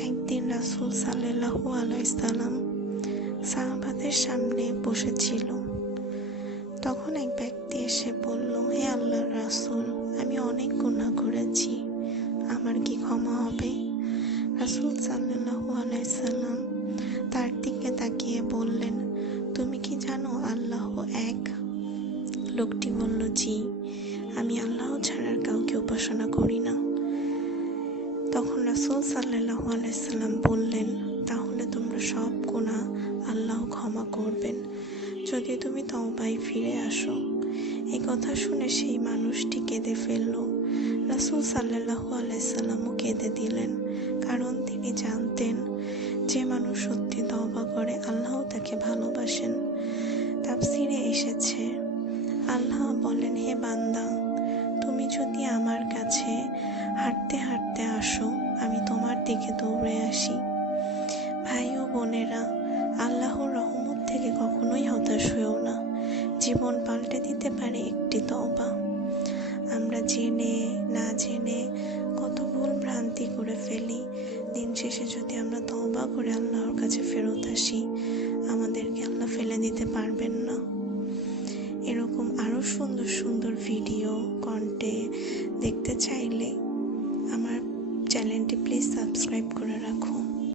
একদিন রাসূল সাল্লাল্লাহু আলাইহি সাল্লাম সাহাবাদের সামনে বসেছিল। তখন এক ব্যক্তি এসে বলল, হে আল্লাহর রাসূল, আমি অনেক গুনাহ করেছি, আমার কি ক্ষমা হবে? রাসূল সাল্লাল্লাহু আলাইহি সাল্লাম তার দিকে তাকিয়ে বললেন, তুমি কি জানো আল্লাহ এক? লোকটি বলল, জি, আমি আল্লাহ ছাড়া কাউকে উপাসনা করি না। তখন রাসূল সাল্লাল্লাহু আলাইহি সাল্লাম বললেন, তাহলে তোমরা সব গুনাহ আল্লাহ ক্ষমা করবেন যদি তুমি তওবায় ফিরে আসো। এই কথা শুনে সেই মানুষটি কেঁদে ফেলল। রাসূল সাল্লাল্লাহু আলাইহি সাল্লামও কেঁদে দিলেন, কারণ তিনি জানতেন যে মানুষ সত্যি তওবা করে আল্লাহ তাকে ভালোবাসেন। তাফসিরে এসেছে, আল্লাহ বলেন, হে বান্দা, তুমি যদি আমার কাছে হাঁটতে হাঁটতে আসো, আমি তোমার দিকে দৌড়ে আসি। ভাই ও বোনেরা, আল্লাহর রহমত থেকে কখনোই হতাশ হইও না। জীবন পাল্টে দিতে পারে একটি তওবা। আমরা জেনে না জেনে কত ভুল ভ্রান্তি করে ফেলি। দিন শেষে যদি আমরা তওবা করে আল্লাহর কাছে ফেরত আসি, আমাদেরকে আল্লাহ ফেলে দিতে পারবেন না। এরকম আরও সুন্দর সুন্দর ভিডিও কন্টেন্ট দেখতে চাইলে আমার চ্যানেলটি প্লিজ সাবস্ক্রাইব করে রাখো।